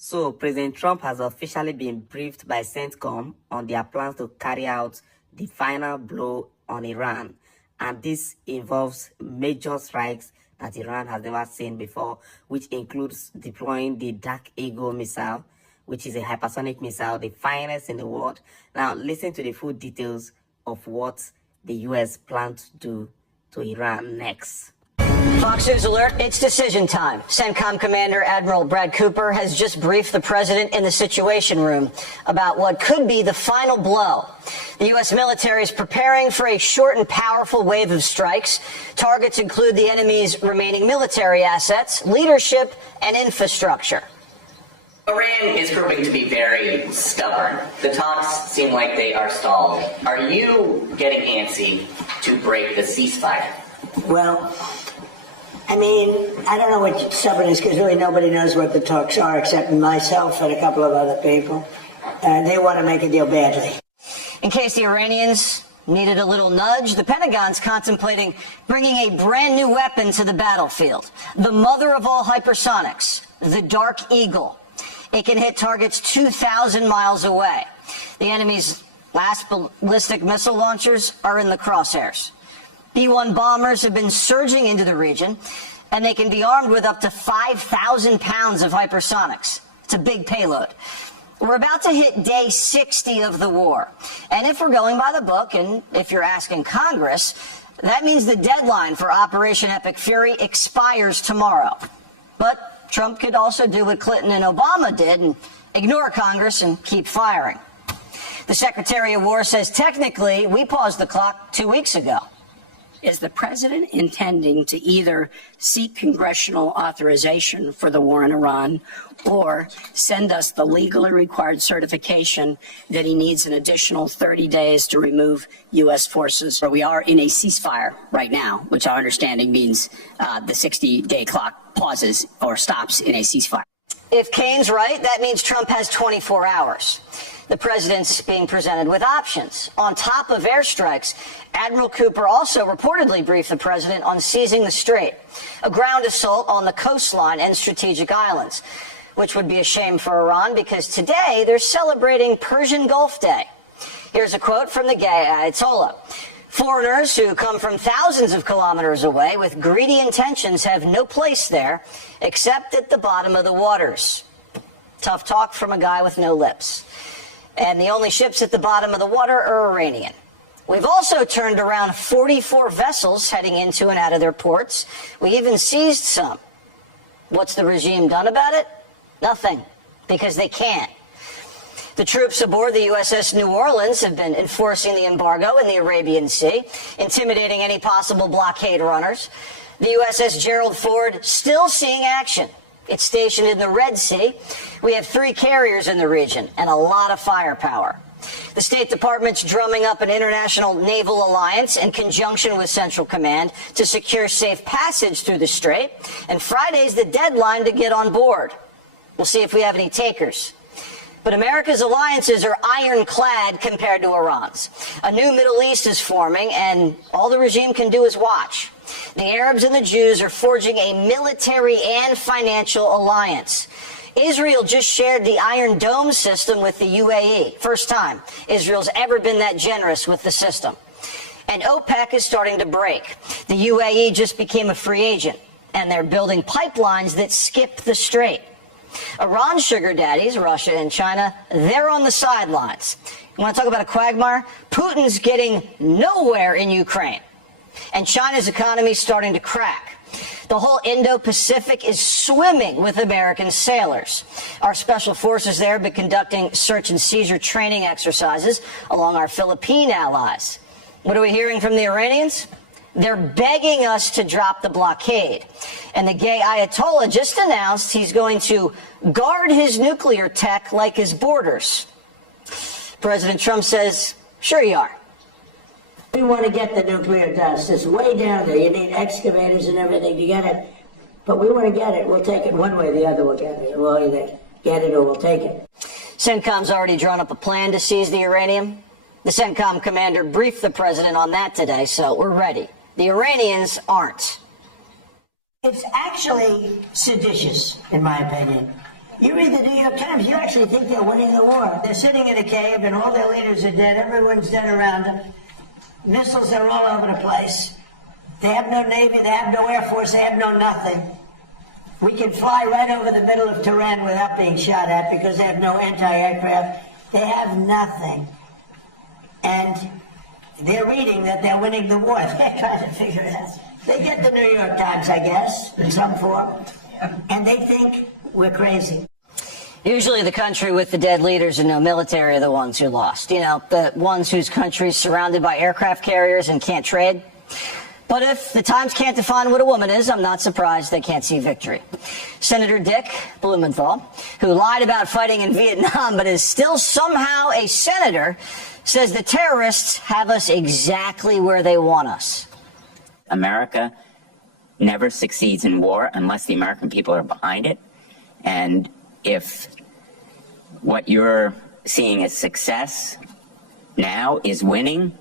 So, President Trump has officially been briefed by CENTCOM on their plans to carry out the final blow on Iran. And this involves major strikes that Iran has never seen before, which includes deploying the Dark Eagle missile, which is a hypersonic missile, the finest in the world. Now, listen to the full details of what the U.S. plans to do to Iran next. Fox News alert, it's decision time. CENTCOM Commander Admiral Brad Cooper has just briefed the president in the Situation Room about what could be the final blow. The U.S. military is preparing for a short and powerful wave of strikes. Targets include the enemy's remaining military assets, leadership, and infrastructure. Iran is proving to be very stubborn. The talks seem like they are stalled. Are you getting antsy to break the ceasefire? Well, I mean, I don't know what stubborn is, because really nobody knows what the talks are except myself and a couple of other people. They want to make a deal badly. In case the Iranians needed a little nudge, the Pentagon's contemplating bringing a brand new weapon to the battlefield. The mother of all hypersonics, the Dark Eagle. It can hit targets 2,000 miles away. The enemy's last ballistic missile launchers are in the crosshairs. B-1 bombers have been surging into the region, and they can be armed with up to 5,000 pounds of hypersonics. It's a big payload. We're about to hit day 60 of the war. And if we're going by the book, and if you're asking Congress, that means the deadline for Operation Epic Fury expires tomorrow. But Trump could also do what Clinton and Obama did and ignore Congress and keep firing. The Secretary of War says technically we paused the clock 2 weeks ago. Is the president intending to either seek congressional authorization for the war in Iran or send us the legally required certification that he needs an additional 30 days to remove U.S. forces? We are in a ceasefire right now, which our understanding means the 60-day clock pauses or stops in a ceasefire. If Kane's right, that means Trump has 24 hours. The president's being presented with options. On top of airstrikes, Admiral Cooper also reportedly briefed the president on seizing the strait, a ground assault on the coastline and strategic islands, which would be a shame for Iran because today they're celebrating Persian Gulf Day. Here's a quote from the gay Ayatollah. Foreigners who come from thousands of kilometers away with greedy intentions have no place there except at the bottom of the waters. Tough talk from a guy with no lips. And the only ships at the bottom of the water are Iranian. We've also turned around 44 vessels heading into and out of their ports. We even seized some. What's the regime done about it? Nothing, because they can't. The troops aboard the USS New Orleans have been enforcing the embargo in the Arabian Sea, intimidating any possible blockade runners. The USS Gerald Ford still seeing action. It's stationed in the Red Sea. We have 3 carriers in the region and a lot of firepower. The State Department's drumming up an international naval alliance in conjunction with Central Command to secure safe passage through the strait. And Friday's the deadline to get on board. We'll see if we have any takers. But America's alliances are ironclad compared to Iran's. A new Middle East is forming, and all the regime can do is watch. The Arabs and the Jews are forging a military and financial alliance. Israel just shared the Iron Dome system with the UAE. First time Israel's ever been that generous with the system. And OPEC is starting to break. The UAE just became a free agent, and they're building pipelines that skip the strait. Iran's sugar daddies, Russia and China, they're on the sidelines. You want to talk about a quagmire? Putin's getting nowhere in Ukraine. And China's economy is starting to crack. The whole Indo-Pacific is swimming with American sailors. Our special forces there have been conducting search and seizure training exercises along our Philippine allies. What are we hearing from the Iranians? They're begging us to drop the blockade. And the gay Ayatollah just announced he's going to guard his nuclear tech like his borders. President Trump says, sure you are. We want to get the nuclear dust. It's way down there. You need excavators and everything to get it. But we want to get it. We'll take it one way or the other. We'll get it. We'll either get it or we'll take it. CENTCOM's already drawn up a plan to seize the uranium. The CENTCOM commander briefed the president on that today, so we're ready. The Iranians aren't. It's actually seditious, in my opinion. You read the New York Times, you actually think they're winning the war. They're sitting in a cave and all their leaders are dead. Everyone's dead around them. Missiles are all over the place. They have no Navy, they have no Air Force, they have no nothing. We can fly right over the middle of Tehran without being shot at because they have no anti-aircraft. They have nothing. And they're reading that they're winning the war. They're trying to figure it out. They get the New York Times, I guess, in some form, and they think we're crazy. Usually the country with the dead leaders and no military are the ones who lost. You know, the ones whose country's surrounded by aircraft carriers and can't trade. But if the Times can't define what a woman is, I'm not surprised they can't see victory. Senator Dick Blumenthal, who lied about fighting in Vietnam but is still somehow a senator, says the terrorists have us exactly where they want us. America never succeeds in war unless the American people are behind it. And if what you're seeing as success now is winning,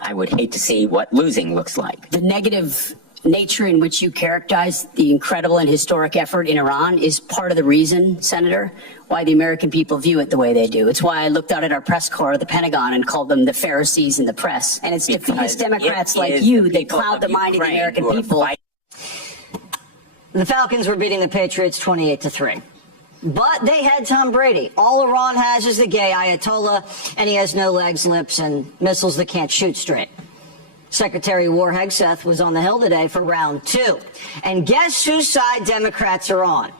I would hate to see what losing looks like. The negative nature in which you characterize the incredible and historic effort in Iran is part of the reason, Senator, why the American people view it the way they do. It's why I looked out at our press corps of the Pentagon and called them the Pharisees in the press. And it's defeatist Democrats like you that cloud the mind of the American people. The Falcons were beating the Patriots 28-3. But they had Tom Brady. All Iran has is the gay Ayatollah, and he has no legs, lips, and missiles that can't shoot straight. Secretary of War Hegseth was on the Hill today for round 2. And guess whose side Democrats are on?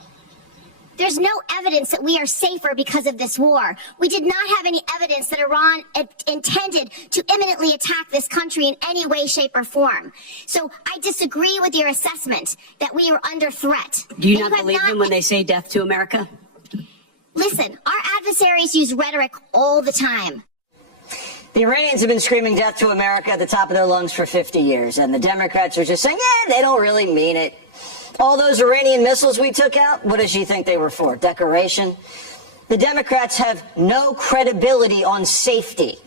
There's no evidence that we are safer because of this war. We did not have any evidence that Iran intended to imminently attack this country in any way, shape, or form. So I disagree with your assessment that we are under threat. Do you not believe them when they say death to America? Listen, our adversaries use rhetoric all the time. The Iranians have been screaming death to America at the top of their lungs for 50 years, and the Democrats are just saying, yeah, they don't really mean it. All those Iranian missiles we took out, what does she think they were for? Decoration? The Democrats have no credibility on safety.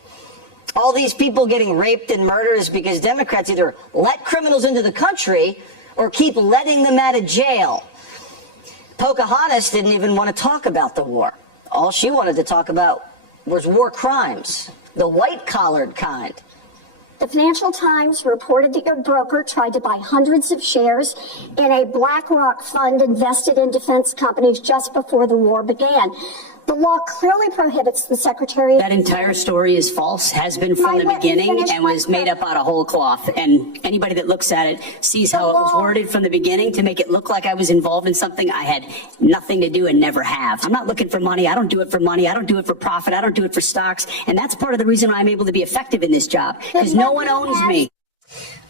All these people getting raped and murdered is because Democrats either let criminals into the country or keep letting them out of jail. Pocahontas didn't even want to talk about the war. All she wanted to talk about was war crimes, the white-collared kind. The Financial Times reported that your broker tried to buy hundreds of shares in a BlackRock fund invested in defense companies just before the war began. The law clearly prohibits the Secretary. That entire story is false, has been from the beginning, and was made up out of whole cloth. And anybody that looks at it sees how it was worded from the beginning to make it look like I was involved in something I had nothing to do and never have. I'm not looking for money. I don't do it for money. I don't do it for profit. I don't do it for stocks. And that's part of the reason why I'm able to be effective in this job, because no one owns me.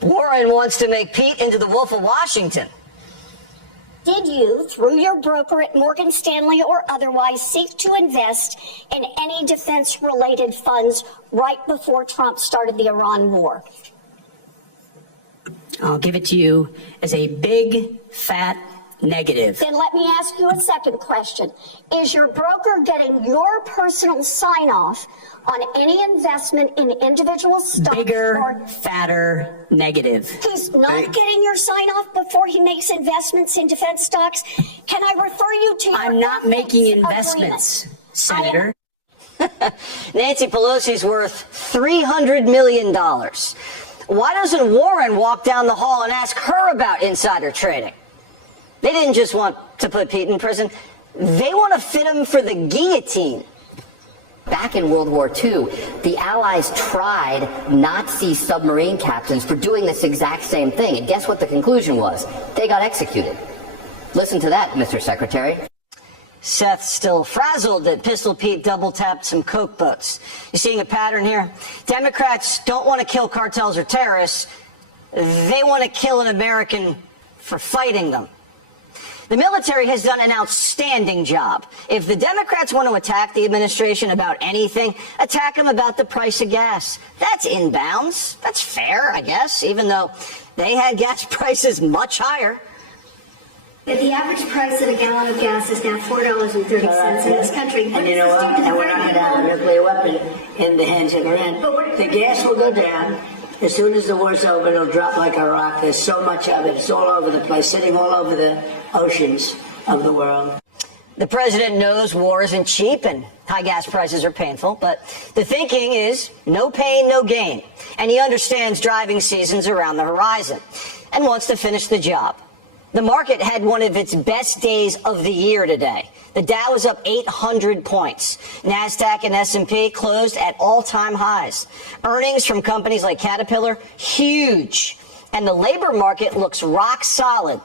Warren wants to make Pete into the Wolf of Washington. Did you, through your broker at Morgan Stanley or otherwise, seek to invest in any defense-related funds right before Trump started the Iran war? I'll give it to you as a big, fat negative. Then let me ask you a second question. Is your broker getting your personal sign-off on any investment in individual stocks? Bigger, fatter, negative. He's not getting your sign-off before he makes investments in defense stocks? Can I refer you to your I'm not making ethics investments, agreement? Senator. Nancy Pelosi's worth $300 million. Why doesn't Warren walk down the hall and ask her about insider trading? They didn't just want to put Pete in prison. They want to fit him for the guillotine. Back in World War II, the Allies tried Nazi submarine captains for doing this exact same thing. And guess what the conclusion was? They got executed. Listen to that, Mr. Secretary. Seth's still frazzled that Pistol Pete double-tapped some coke boats. You seeing a pattern here? Democrats don't want to kill cartels or terrorists. They want to kill an American for fighting them. The military has done an outstanding job. If the Democrats want to attack the administration about anything, attack them about the price of gas. That's in bounds. That's fair, I guess, even though they had gas prices much higher. The average price of a gallon of gas is now $4.30 in this country. And you know what? And we're not going to have a nuclear weapon in the hands of Iran. The gas will go down. As soon as the war's over, it'll drop like a rock. There's so much of it. It's all over the place, sitting all over the oceans of the world. The president knows war isn't cheap and high gas prices are painful, but the thinking is no pain, no gain. And he understands driving season's around the horizon and wants to finish the job. The market had one of its best days of the year today. The Dow was up 800 points. NASDAQ and S&P closed at all-time highs. Earnings from companies like Caterpillar, huge. And the labor market looks rock solid.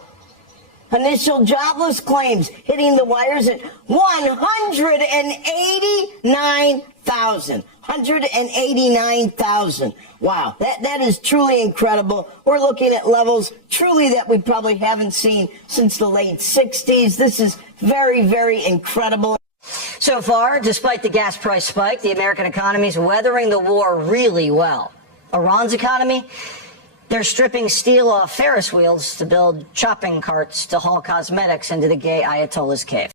Initial jobless claims hitting the wires at 189,000. 189,000. Wow, that is truly incredible. We're looking at levels truly that we probably haven't seen since the late 60s. This is very, very incredible. So far, despite the gas price spike, the American economy is weathering the war really well. Iran's economy? They're stripping steel off Ferris wheels to build shopping carts to haul cosmetics into the gay Ayatollah's cave.